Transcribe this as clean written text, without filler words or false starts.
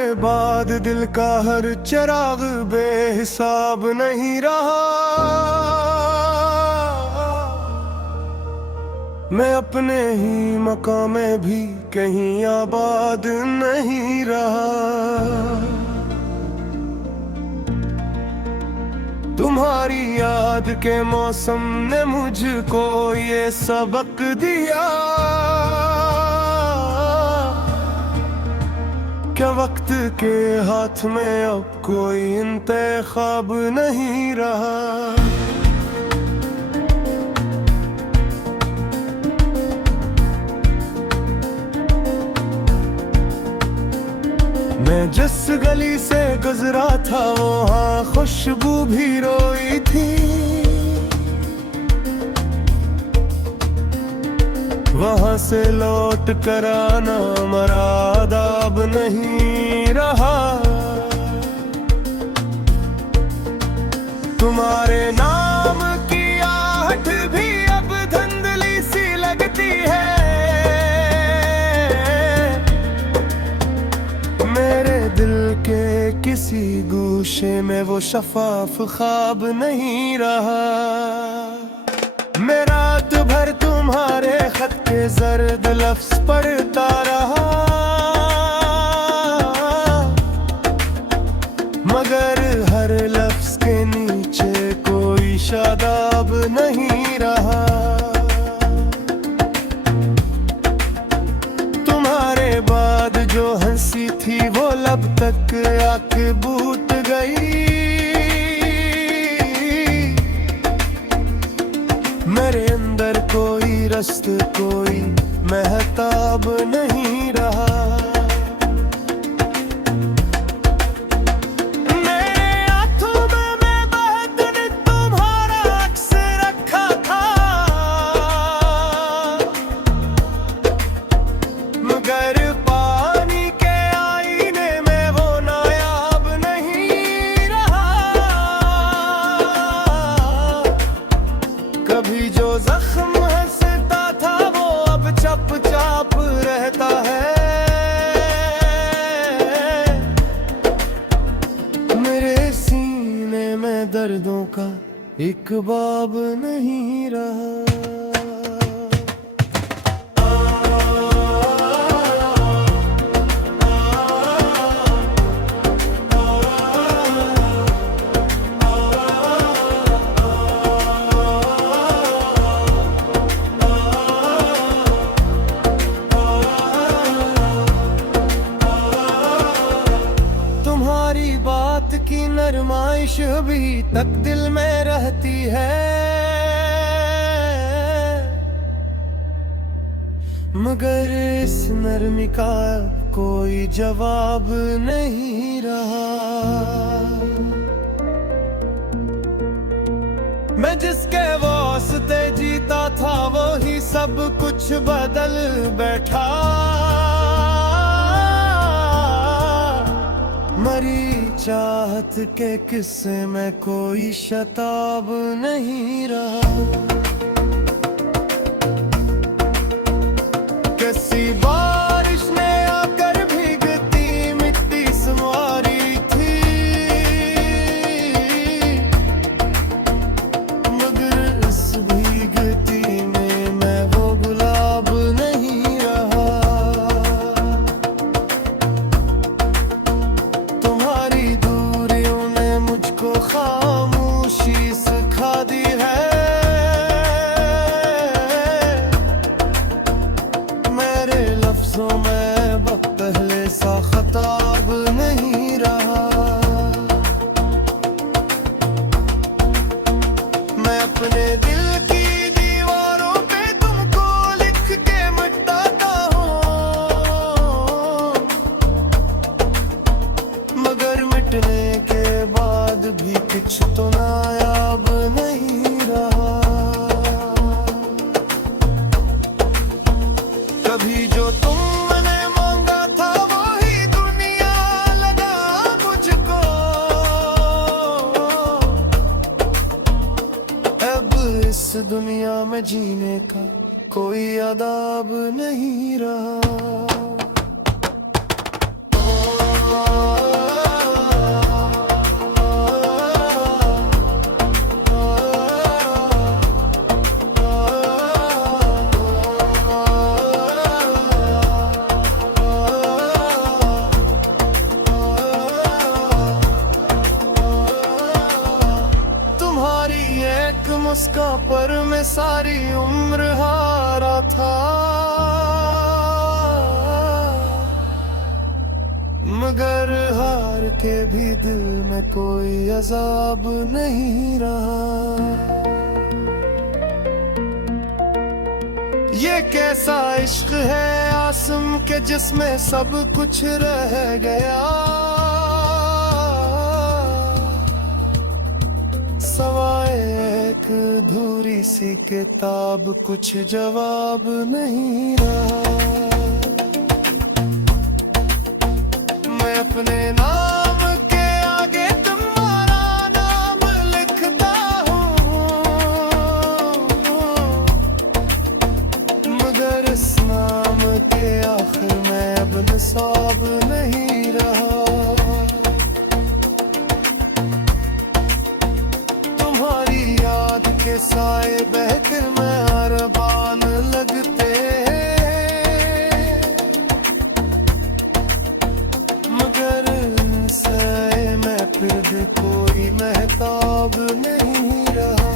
तुम्हारे बाद दिल का हर चिराग बेहिसाब नहीं रहा। मैं अपने ही मकाम में भी कहीं आबाद नहीं रहा। तुम्हारी याद के मौसम ने मुझको ये सबक दिया, क्या वक्त के हाथ में अब कोई इंतखाब नहीं रहा। मैं जिस गली से गुजरा था वहाँ खुशबू भी रोई थी। वहाँ से लौट कर आना मेरा आदाब नहीं रहा। तुम्हारे नाम की आहट भी अब धुंधली सी लगती है। मेरे दिल के किसी गूशे में वो शफाफ ख्वाब नहीं रहा। मैं रात भर तुम्हारे खत के जर्द लफ्ज पढ़ता रहा, मगर हर लफ्ज के नीचे कोई शादाब नहीं रहा। तुम्हारे बाद जो हंसी थी वो लब तक आके बूट गई। मेरे अंदर कोई रस्त कोई महताब नहीं रहा। मेरे हाथों में मैं बहत तुम्हारा अक्स रखा था, मगर पानी के आईने में वो नायाब नहीं रहा। कभी जो जख्म हंसता था वो अब चुपचाप रहता है। मेरे सीने में दर्दों का एक बाब नहीं रहा। तुम्हारी बात की नरमाइश भी तक दिल में रहती है, मगर इस नरमी का कोई जवाब नहीं रहा। मैं जिसके वास्ते जीता था वो ही सब कुछ बदल बैठा। मरी चाहत के किस्से में कोई शताब नहीं रहा। किसी बारिश ने आकर भीगती मिट्टी संवारी थी, मगर इस भीगती में मैं वो गुलाब नहीं रहा। तुम्हारी दूरियों ने मुझको खामोशी सिखा दी है। मेरे लफ्जों में अब पहले सा खताब नहीं रहा। मैं अपने दिल की दीवारों पे तुमको लिख के मिटाता हूँ, मगर मिटने के बाद भी कुछ तो नायाब नहीं रहा। कभी जो तुमने मांगा था वही दुनिया लगा मुझको। अब इस दुनिया में जीने का कोई आदाब नहीं रहा। उसका पर मैं सारी उम्र हारा था, मगर हार के भी दिल में कोई अजाब नहीं रहा। ये कैसा इश्क है आसम के जिसमें सब कुछ रह गया, सवाए एक अधूरी सी किताब, कुछ जवाब नहीं रहा। मैं अपने नाम के आगे तुम्हारा नाम लिखता हूँ, मगर इस नाम के आखिर में अब निसाब नहीं रहा। तुम्हारी याद के साए बहकर में अरबान लगते, मगर साए में फिर भी कोई महताब नहीं रहा।